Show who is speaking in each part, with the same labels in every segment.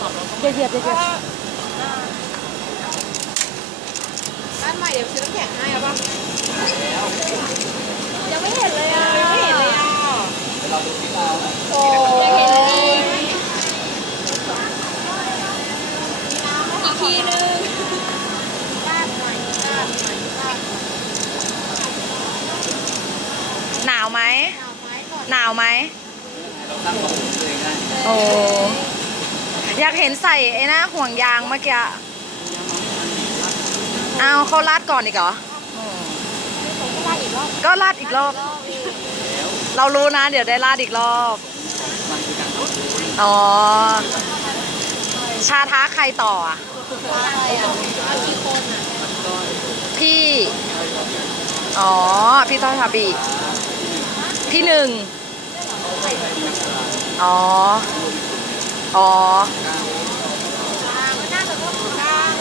Speaker 1: จอดรถ
Speaker 2: เหยียบเหยียบเหยียบเหยียบ
Speaker 3: บ้านใหม่เดี๋ยวซื้อน้ำแข็งให้เอาป่ะ
Speaker 2: ยังไม่เห็นเลยอะยัง
Speaker 3: ไม่เห็นเลยอะ
Speaker 2: โอ้ยเห็นอีกอีกทีนึง
Speaker 3: บ้านานใหม
Speaker 2: หนาวไหมหนาวไหมโอ้ อยากเห็นใส่ไอ้นะห่วงยางเมื่อกี้อะเอาเขาลาดก่อนอีกเหรอ
Speaker 3: ก็
Speaker 2: ลาดอีกรอบ เรารู้นะ เดี๋ยวได้ลาดอีกรอบ อ๋อ ชาท้าใครต่ออะ พี่ อ๋อ พี่ต้อยทาบีพี่หนึ่ง อ๋อ อ๋อ
Speaker 3: กลางก็น่าจะต้องกลาง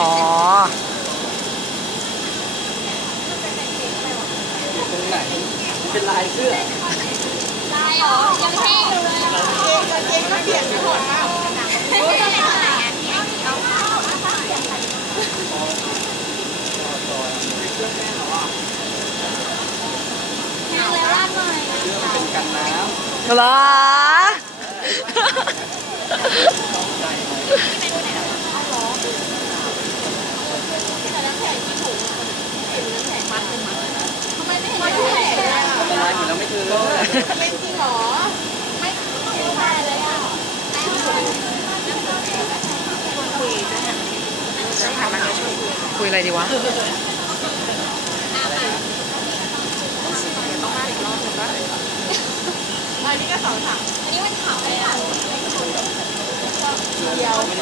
Speaker 2: อ๋อ
Speaker 4: ตรงไหน เป็นลายเสื้อ
Speaker 2: ลายเหรอยังแห้งอยู่เลย
Speaker 3: เกงกางเกงก็เปลี่ยนไปหมดแล้ว
Speaker 2: แห้งแล้วลาดหน่อย
Speaker 4: เสื้อมันเป็นกันน้
Speaker 2: เหรอ คุยอะไรดีวะ
Speaker 3: อันนี้ก็สองสาม
Speaker 2: อันนี้มันขาวเลยอะ
Speaker 3: เดียว
Speaker 2: เอาไว้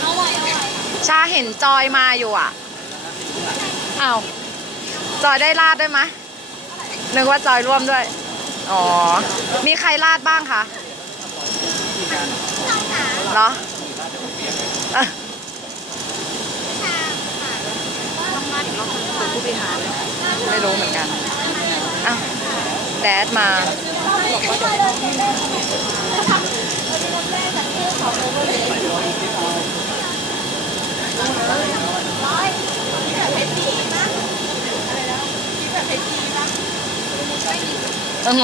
Speaker 2: เอาไว้ชาเห็นจอยมาอยู่อะเอ้าจอยได้ลาดด้วยมะนึกว่าจอยร่วมด้วย อ๋อ มีใครลาดบ้างคะเหรอเอ้อ
Speaker 3: ต้องมาอีกรอบนึงเป็นผู้บริหารเลย
Speaker 2: ไม่รู้เหมือนกัน อ้าว แดดมา โอ้โห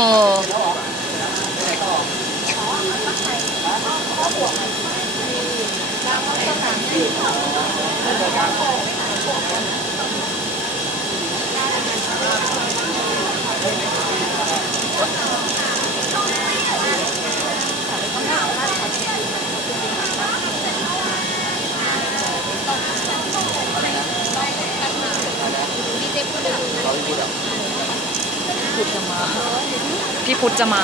Speaker 2: พี่พุทธจะมา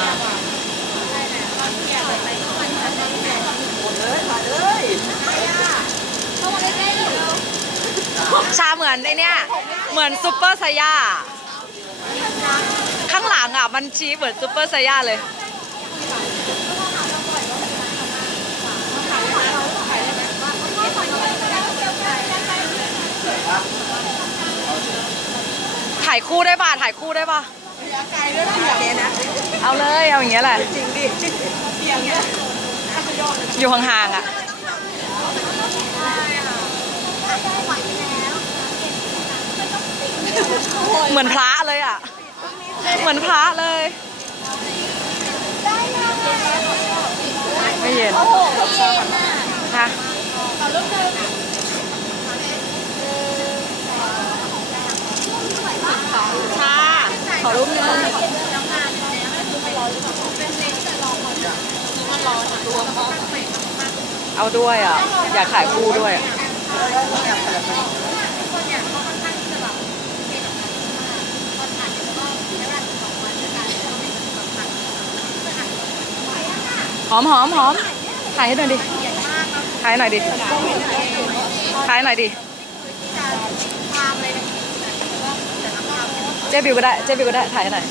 Speaker 2: ชาเหมือนไอเนี้ยเหมือนซูเปอร์ไซย่า ข้างหลังอะ มันชี้เหมือนซูเปอร์ไซย่าเลย ถ่ายคู่ได้ป่ะถ่ายคู่ได้ป่ะ
Speaker 3: ไกลด้วยเสียงเนี่ยนะ
Speaker 2: เอาเลยเอาอย่างเงี้ยแหละ
Speaker 3: จริงดิเสียงเนี่ย
Speaker 2: อยู่ห่างๆอะเหมือนพระเลยอะ เหมือนพระเลยไม่เย็น
Speaker 3: โอ้โหเย็นอะ
Speaker 2: ค่ะ
Speaker 3: ขอรูปหนึ่ง
Speaker 2: ค่ะ ขอรูปหนึงเอาด้วยอะ อยากถ่ายคู่ด้วยอะหอมหอมหอมถ่ายให้หน่อยดิถ่ายหน่อยดิถ่ายหน่อยดิ
Speaker 3: ทาม เจ๊
Speaker 2: บิวก็ได้ เจ๊บิวก็ได้ ถ่ายให้หน่อย